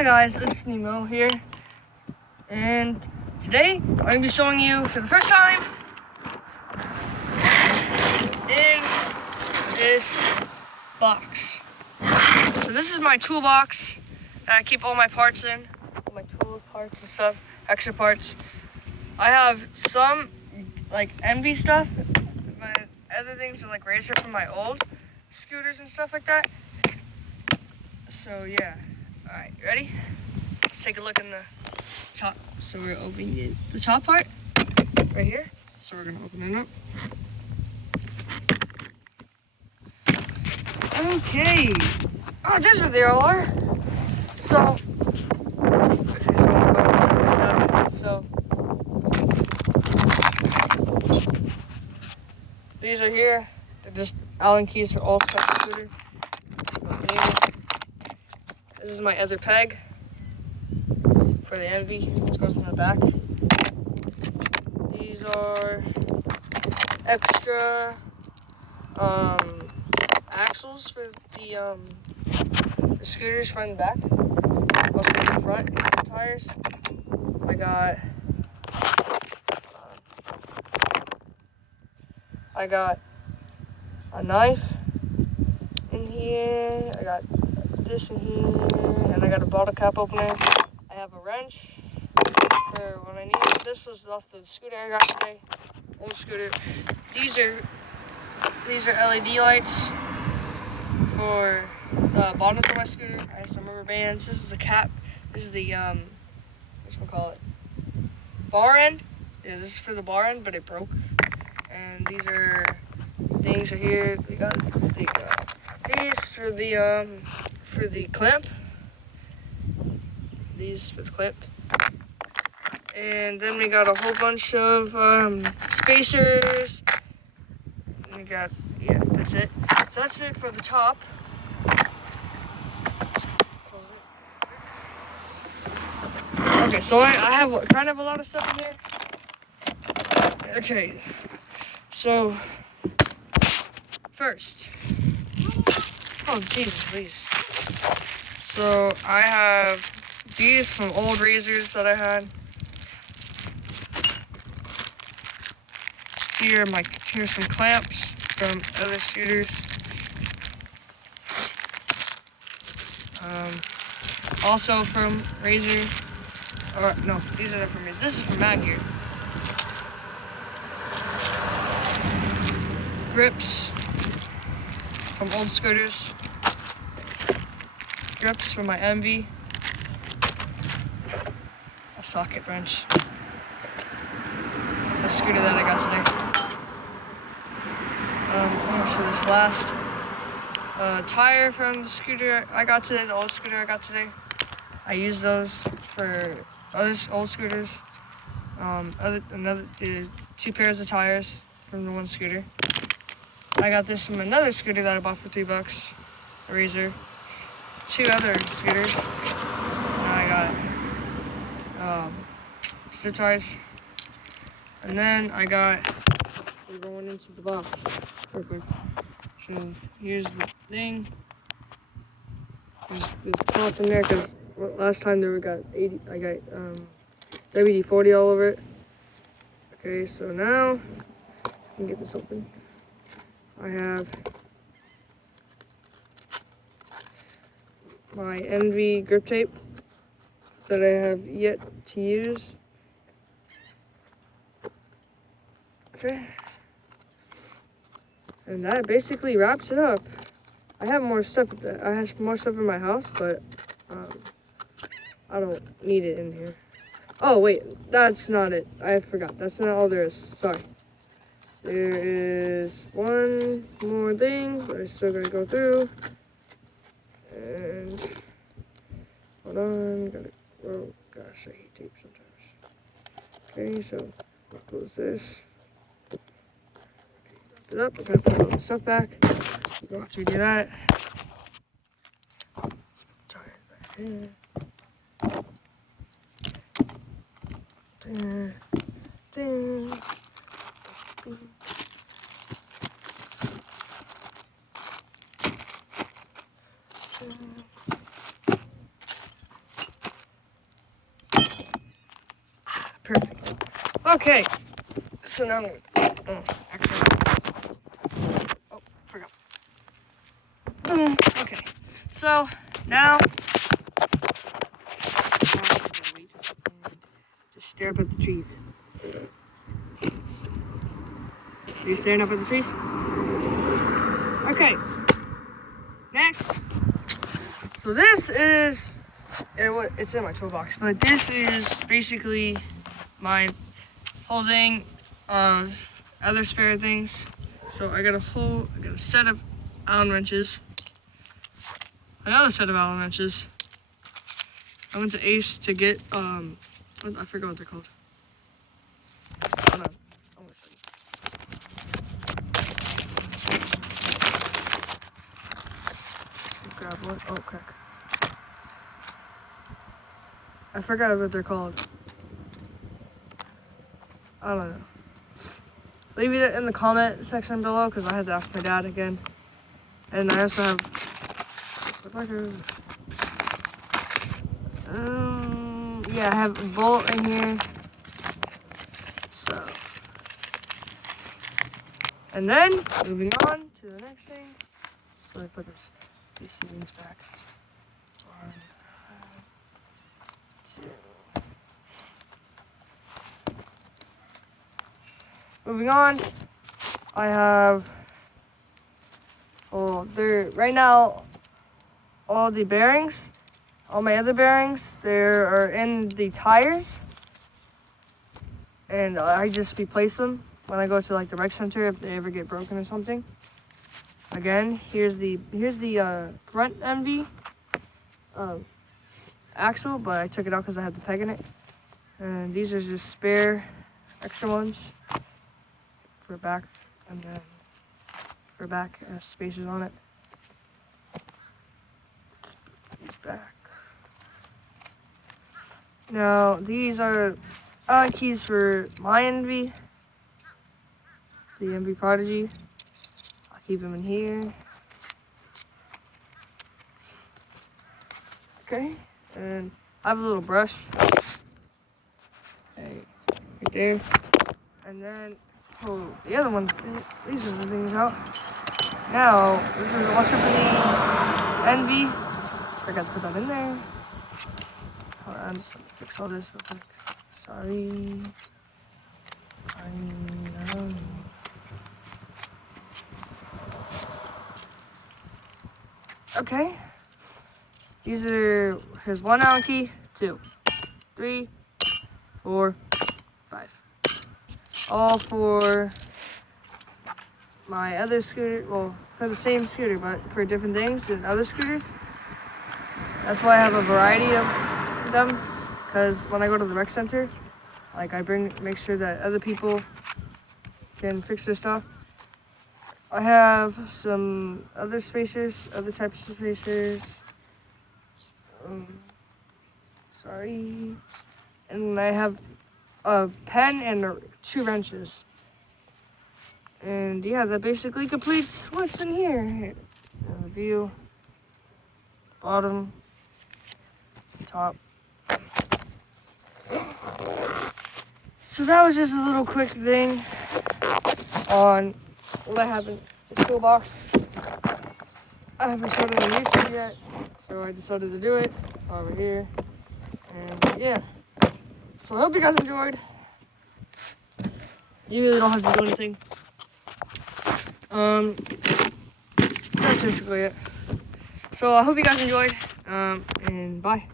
Hi guys, it's Nemo here, and today I'm going to be showing you for the first time in this box. So this is my toolbox that I keep all my parts in, all my tool parts and stuff, extra parts. I have some like Envy stuff, but other things are like Racer from my old scooters and stuff like that. So yeah, alright, ready? Let's take a look in the top. So we're opening the top part right here. So we're gonna open it up. Okay. Oh, there's where they all are. So, okay, so we'll go step by step. So, these are here. They're just Allen keys for all stuff scooter. This is my other peg for the Envy. It goes in the back. These are extra axles for the scooters front and back. Also the front tires. I got a knife in here. I got this in here, and I got a bottle cap opener. I have a wrench for when I need it. This was off the scooter I got today. Old scooter. These are LED lights for the bottom of my scooter. I have some rubber bands. This is the cap. This is the whatchamacallit, bar end. Yeah, this is for the bar end, but it broke. And these are things are here. We got these for the clamp. These for the clamp. And then we got a whole bunch of spacers. And we got, yeah, that's it. So that's it for the top. Close it. Okay, so I have kind of a lot of stuff in here. Okay, so first, oh Jesus, please. So I have these from old razors that I had. Here's some clamps from other scooters. Also from Razor. Or no, these are not from Razor. This is from Mag Gear. Grips from old scooters. Grips from my Envy. A socket wrench. The scooter that I got today. I'm gonna show this last. Tire from the scooter I got today, the old scooter I got today. I use those for other old scooters. The 2 pairs of tires from the one scooter. I got this from another scooter that I bought for $3, a Razor. 2 other scooters. Now I got zip ties. And then we're going into the box real quick. So here's the thing. There's cloth in there because last time I got WD-40 all over it. Okay, so now I can get this open. I have my Envy grip tape that I have yet to use. Okay. And that basically wraps it up. I have more stuff. I have more stuff in my house, but I don't need it in here. Oh wait, that's not it. I forgot. That's not all there is. Sorry. There is one more thing, but I still gotta go through. And hold on. Oh gosh, I hate tape sometimes. Okay, so I'll close this. It up. I'm gonna put all the stuff back. You don't have to do that. Back in. There. There. Okay, so now I'm gonna, forgot. Okay, so now just stare up at the trees. Are you staring up at the trees? Okay. Next. So this is, it's in my toolbox, but this is basically my holding other spare things. So I got a set of Allen wrenches, another set of Allen wrenches. I went to Ace to get I forgot what they're called. Hold on. I'm gonna show you. Grab one. Oh, crack. I forgot what they're called. I don't know. Leave it in the comment section below because I had to ask my dad again. And I also have yeah, I have a bolt in here. So, and then moving on to the next thing. So let me put these seasons back. 1, 2. Moving on, I have, right now, all the bearings, all my other bearings, they are in the tires, and I just replace them when I go to like the rec center if they ever get broken or something. Again, here's the front MV axle, but I took it out because I had the peg in it, and these are just spare extra ones for back, and then for back spacers on it. These back. Now these are keys for my MV, the MV Prodigy. I'll keep them in here. Okay, and I have a little brush. Right there, and then the other ones. These are the things out. Now this is the washer for the NV. Forgot to put that in there. Hold on, just let me fix all this real quick. Sorry. Okay. Here's 1 Allen key, 2, 3, 4, 5. All for my other scooter, well, for the same scooter, but for different things than other scooters. That's why I have a variety of them, because when I go to the rec center, like make sure that other people can fix their stuff. I have some other spacers, other types of spacers. Sorry. And I have a pen and 2 wrenches. And yeah, that basically completes what's in here. The view, bottom, top. So that was just a little quick thing on what I have in the toolbox. I haven't showed it on YouTube yet, so I decided to do it over here. And yeah, so I hope you guys enjoyed. You really don't have to do anything. That's basically it. So I hope you guys enjoyed, and bye.